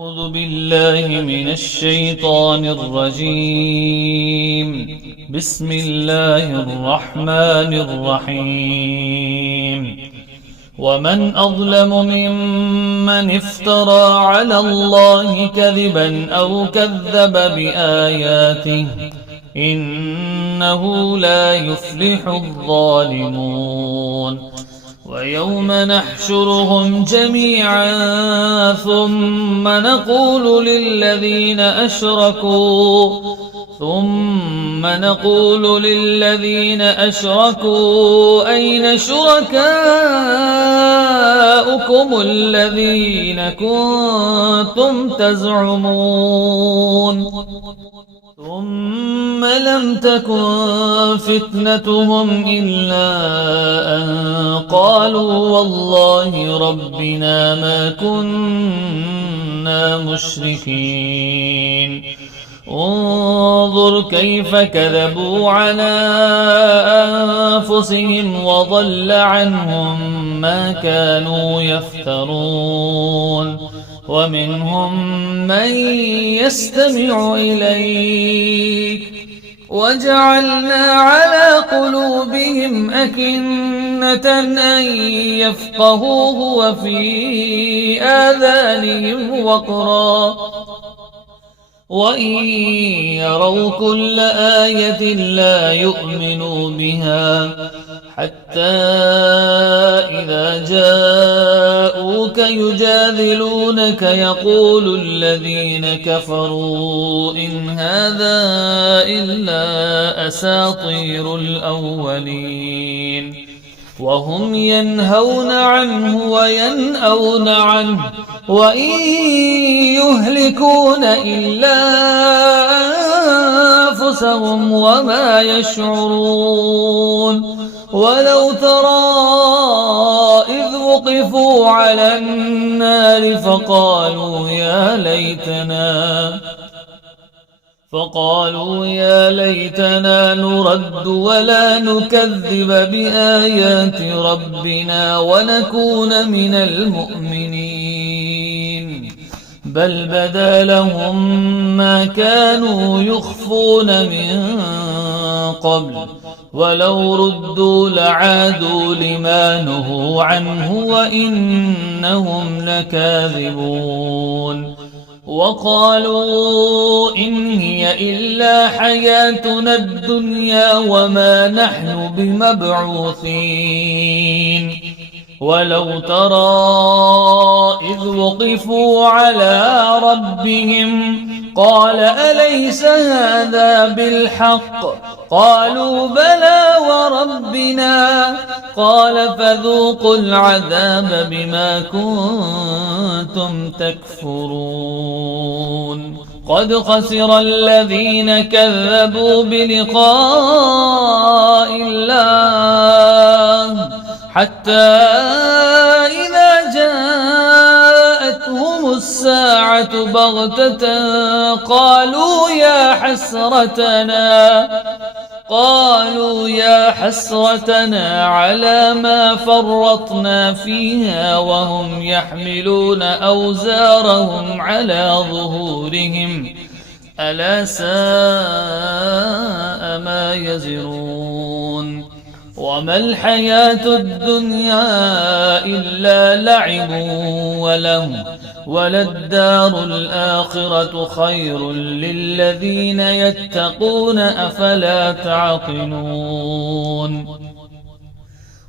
أعوذ بالله من الشيطان الرجيم. بسم الله الرحمن الرحيم. ومن أظلم ممن افترى على الله كذبا أو كذب بآياته إنه لا يفلح الظالمون. ويوم نحشرهم جميعا ثم نقول للذين أشركوا أين شركاؤكم الذين كنتم تزعمون ثم لم تكن فتنتهم إلا أن قالوا والله ربنا ما كنا مشركين. انظر كيف كذبوا على أنفسهم وضل عنهم ما كانوا يفترون. ومنهم من يستمع إليك وجعلنا على قلوبهم أكنة أن يفقهوه وفي آذانهم وقرا وإن يروا كل آية لا يؤمنوا بها حتى إذا جاءوك يجادلونك يقول الذين كفروا إن هذا إلا أساطير الأولين. وهم ينهون عنه وينأون عنه وإن يهلكون إلا أنفسهم وما يشعرون. ولو ترى إذ وقفوا على النار فقالوا يا ليتنا نرد ولا نكذب بآيات ربنا ونكون من المؤمنين. بل بدا لهم ما كانوا يخفون من قبل ولو ردوا لعادوا لما نهوا عنه وإنهم لكاذبون. وقالوا إن هي إلا حياتنا الدنيا وما نحن بمبعوثين. ولو ترى إذ وقفوا على ربهم قال أليس هذا بالحق قالوا بلى وربنا قال فذوقوا العذاب بما كنتم تكفرون. قد خسر الذين كذبوا بلقاء الله حتى إذا جاءتهم الساعة بغتة قالوا يا حسرتنا على ما فرطنا فيها وهم يحملون أوزارهم على ظهورهم ألا ساء ما يزرون. وما الحياة الدنيا إلا لعب ولهو وللدار الآخرة خير للذين يتقون أفلا تعقلون.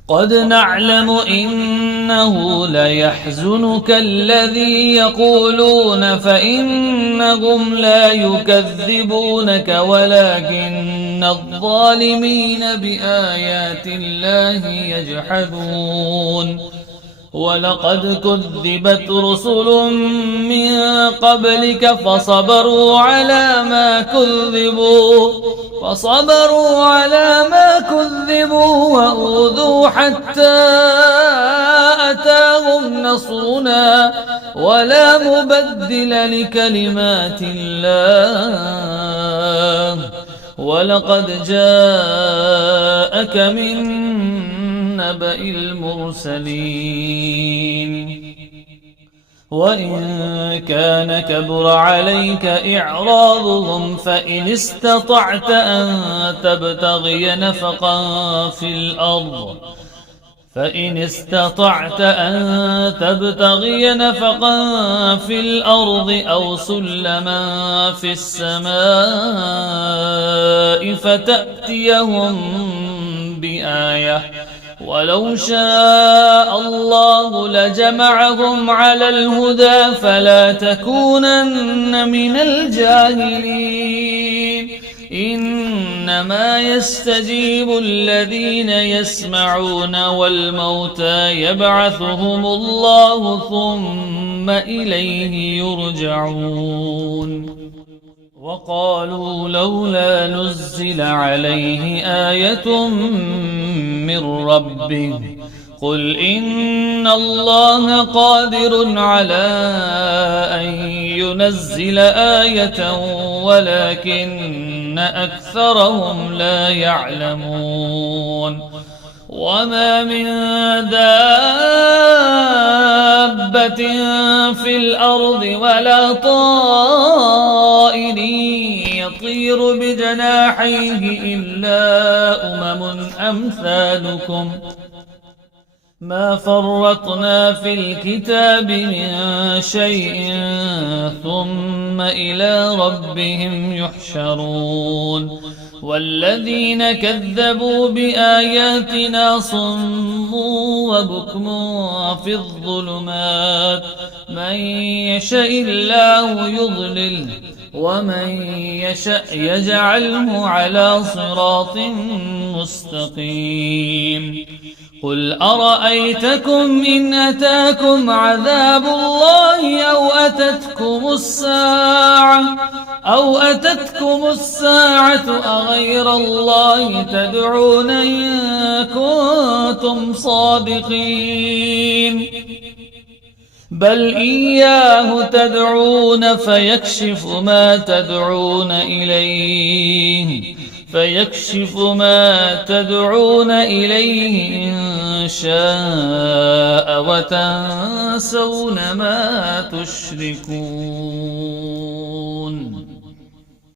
قد نعلم إنه ليحزنك الذي يقولون فإنهم لا يكذبونك ولكن الظالمين بآيات الله يجحدون. ولقد كذبت رسل من قبلك فصبروا على ما كذبوا وأوذوا حتى أتاهم نصرنا ولا مبدل لكلمات الله. ولقد جاءك من نبأ المرسلين وإن كان كبر عليك إعراضهم فإن استطعت أن تبتغي نفقا في الأرض أو سلما في السماء فتأتيهم بآية ولو شاء الله لجمعهم على الهدى فلا تكونن من الجاهلين إنما يستجيب الذين يسمعون والموتى يبعثهم الله ثم إليه يرجعون وقالوا لولا نزل عليه آية من ربه قل إن الله قادر على أن ينزل آية ولكن أكثرهم لا يعلمون وما من دابة في الأرض ولا طائر يطير بجناحيه إلا أمثالكم ما فرطنا في الكتاب من شيء ثم إلى ربهم يحشرون والذين كذبوا بآياتنا صم وبكم في الظلمات من يشاء الله يضلل ومن يشاء يجعله على صراط مستقيم قل أرأيتكم إن أتاكم عذاب الله أو أتتكم الساعة أغير الله تدعون إن كنتم صادقين بل إياه تدعون فيكشف ما تدعون إليه إن شاء وتنسون ما تشركون